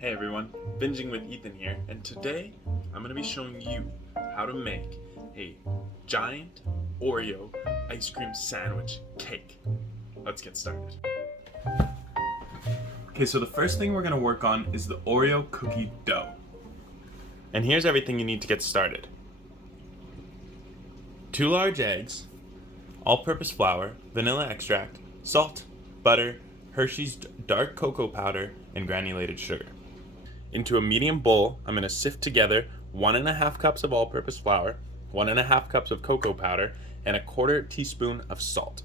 Hey everyone, Binging with Ethan here, and today I'm going to be showing you how to make a giant Oreo ice cream sandwich cake. Let's get started. Okay, so the first thing we're going to work on is the Oreo cookie dough. And here's everything you need to get started. 2 large eggs, all-purpose flour, vanilla extract, salt, butter, Hershey's dark cocoa powder, and granulated sugar. Into a medium bowl, I'm going to sift together 1.5 cups of all-purpose flour, 1.5 cups of cocoa powder, and 1/4 teaspoon of salt.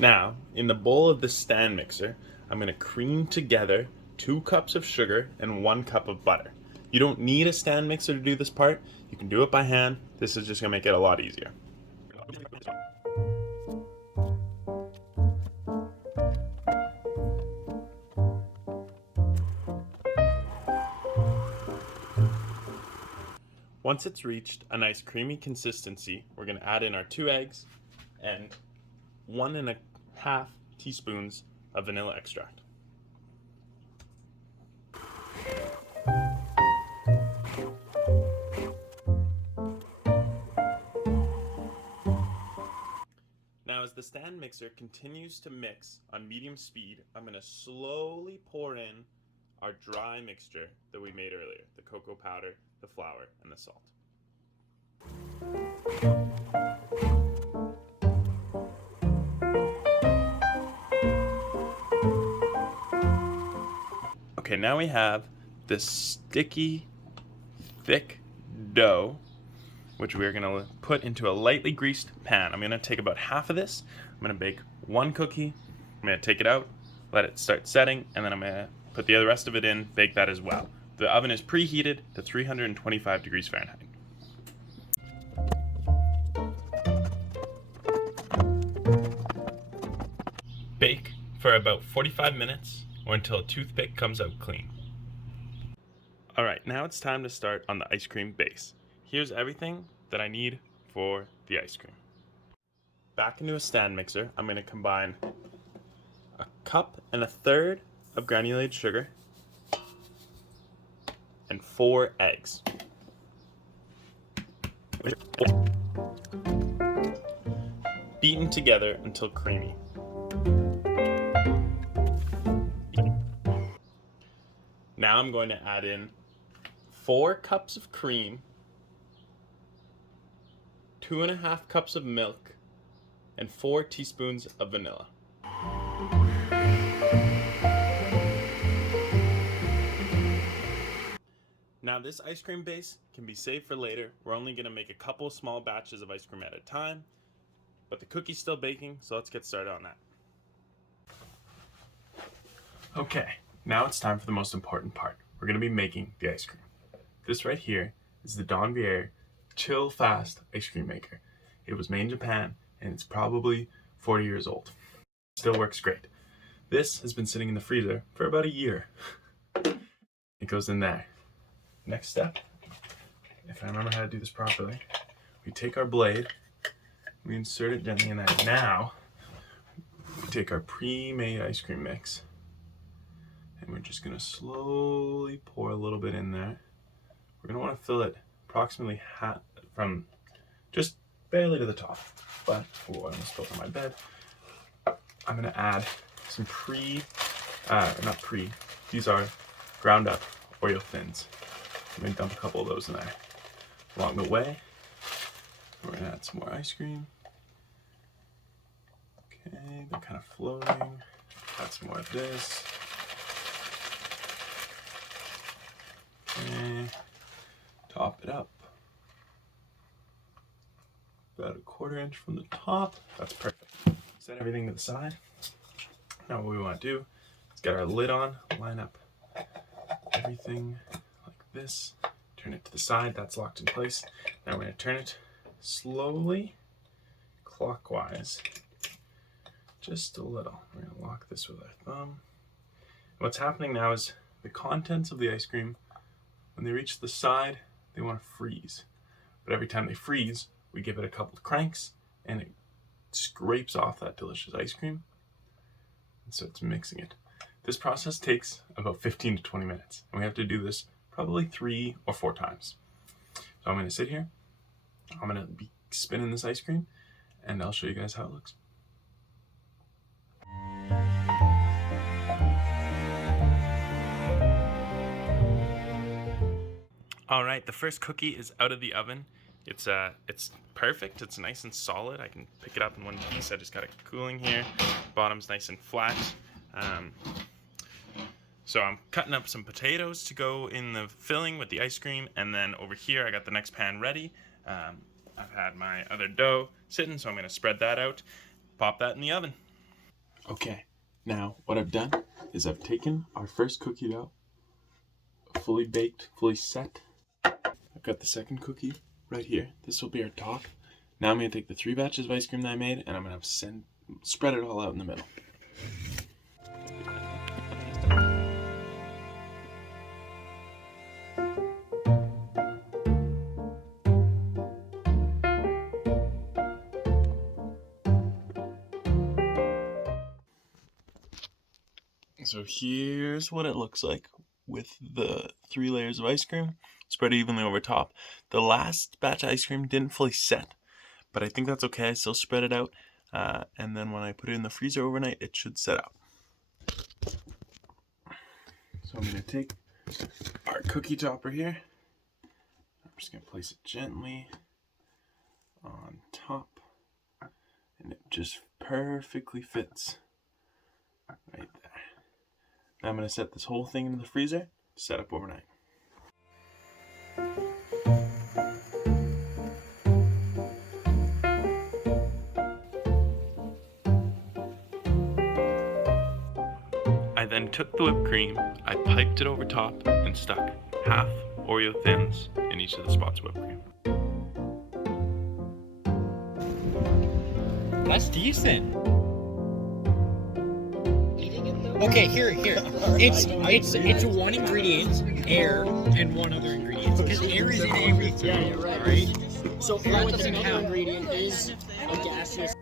Now, in the bowl of the stand mixer, I'm going to cream together 2 cups of sugar and 1 cup of butter. You don't need a stand mixer to do this part. You can do it by hand. This is just going to make it a lot easier. Once it's reached a nice creamy consistency, we're going to add in our 2 eggs and 1.5 teaspoons of vanilla extract. Now, as the stand mixer continues to mix on medium speed, I'm going to slowly pour in our dry mixture that we made earlier, the cocoa powder, the flour, and the salt. Okay, now we have this sticky, thick dough, which we're going to put into a lightly greased pan. I'm going to take about half of this. I'm going to bake 1 cookie. I'm going to take it out, let it start setting, and then I'm going to put the rest of it in, bake that as well. The oven is preheated to 325 degrees Fahrenheit. Bake for about 45 minutes or until a toothpick comes out clean. Alright, now it's time to start on the ice cream base. Here's everything that I need for the ice cream. Back into a stand mixer, I'm going to combine 1.3 cups of granulated sugar and 4 eggs. Beaten together until creamy. Now I'm going to add in 4 cups of cream, 2.5 cups of milk, and 4 teaspoons of vanilla. Now this ice cream base can be saved for later. We're only going to make a couple small batches of ice cream at a time, but the cookie's still baking, so let's get started on that. Okay, now it's time for the most important part. We're going to be making the ice cream. This right here is the Donvier Chill Fast ice cream maker. It was made in Japan and it's probably 40 years old. Still works great. This has been sitting in the freezer for about a year. It goes in there. Next step, if I remember how to do this properly, we take our blade, we insert it gently in there. Now, we take our pre-made ice cream mix and we're just gonna slowly pour a little bit in there. We're gonna wanna fill it approximately half from just barely to the top. But, oh, I almost spilled on my bed. I'm gonna add some these are ground up Oreo thins. I'm gonna dump a couple of those in there. Along the way, we're gonna add some more ice cream. Okay, they're kind of floating. Add some more of this. Okay, top it up. About 1/4 inch from the top. That's perfect. Set everything to the side. Now what we want to do is get our lid on, line up everything like this, turn it to the side, that's locked in place. Now we're going to turn it slowly, clockwise, just a little. We're going to lock this with our thumb. What's happening now is the contents of the ice cream When they reach the side, they want to freeze. But every time they freeze, we give it a couple of cranks and it scrapes off that delicious ice cream and starts mixing it. This process takes about 15 to 20 minutes, and we have to do this probably 3 or 4 times. So I'm going to sit here, I'm going to be spinning this ice cream, and I'll show you guys how it looks. All right, the first cookie is out of the oven. It's perfect. It's nice and solid. I can pick it up in one piece. I just got it cooling here. Bottom's nice and flat. So I'm cutting up some potatoes to go in the filling with the ice cream, and then over here I got the next pan ready. I've had my other dough sitting, so I'm gonna spread that out, pop that in the oven. Okay, now what I've done is I've taken our first cookie out, fully baked, fully set. I've got the second cookie right here. This will be our top. Now I'm going to take the 3 batches of ice cream that I made, and I'm going to spread it all out in the middle. So here's what it looks like with the 3 layers of ice cream spread evenly over top. The last batch of ice cream didn't fully set, but I think that's okay. I still spread it out, and then when I put it in the freezer overnight, it should set up. So I'm going to take our cookie topper here. I'm just going to place it gently on top, and it just perfectly fits right there. Now I'm going to set this whole thing into the freezer to set up overnight. I then took the whipped cream, I piped it over top, and stuck half Oreo thins in each of the spots of whipped cream. That's decent. Okay, here. It's one ingredient, air, and one other ingredient. Because air is in everything. Yeah, you're right. So air with the second ingredient is a gaseous.